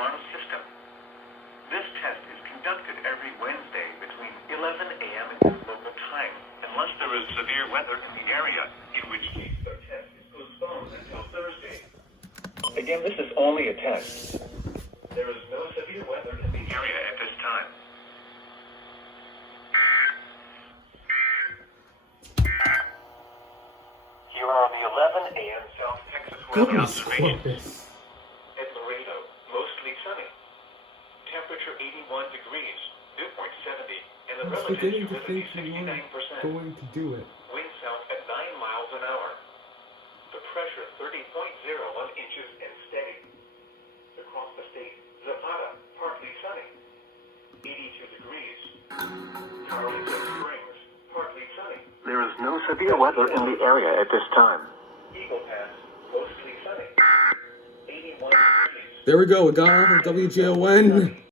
alarm system. This test is conducted every Wednesday between 11 a.m. and local time, unless there is severe weather in the area, in which case the test is postponed until Thursday. Again, this is only a test. There is no severe weather in the area at this time. Here are the 11 a.m. South Texas weather observations. At Laredo, mostly sunny. Temperature 81 degrees, dew point 70, and the relative humidity 69%. Going to do it. Wind south at 9 miles an hour. The pressure 30.01 inches and steady. Across the state, Zapata, partly sunny. 82 degrees. Carlington Springs, partly sunny. There is no severe weather in the area at this time. Eagle Pass, mostly sunny. 81 degrees. There we go. We got off of WJON.